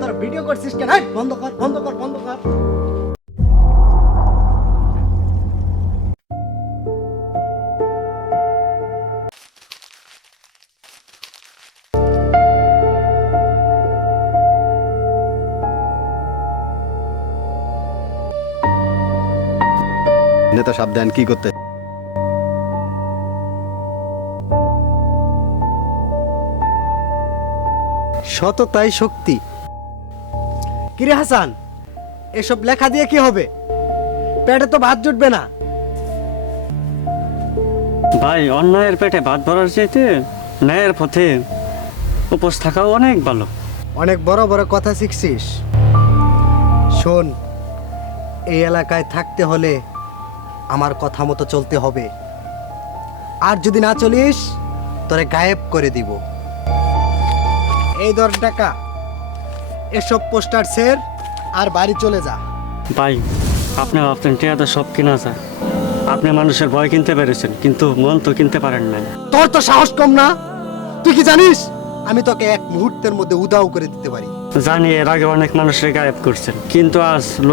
তোর ভিডিও করছিস কেন? এই, বন্ধ কর বন্ধ কর বন্ধ কর। নেতা সাবধান, কি করতে? সততাই শক্তি। কিরে হাসান, এসব লেখা দিয়ে কি হবে? পেটে তো ভাত জুটবে না। ভাই, অন্যায়ের পেটে ভাত ভরার চাইতে ন্যায়ের পথে উপোস থাকাও অনেক ভালো। অনেক বড় বড় কথা শিখছিস। শোন, এই এলাকায় থাকতে হলে আমার কথা মতো চলতে হবে, আর যদি না চলিস তোরে গায়েব করে দিব। এই 10 টাকা, এসব পোস্টার ছেড় আর বাড়ি চলে যা। ভাই, আপনি ভাবতেন টিয়াতে সব কিনা যায়। আপনি মানুষের ভয় কিনতে পেরেছেন, কিন্তু মন তো কিনতে পারেন নাই। তোর তো সাহস কম না? তুই কি জানিস আমি তোকে এক মুহূর্তের মধ্যে উদাও করে দিতে পারি? জানি এর আগে অনেক মানুষের গায়েব করছেন, কিন্তু আজ লোক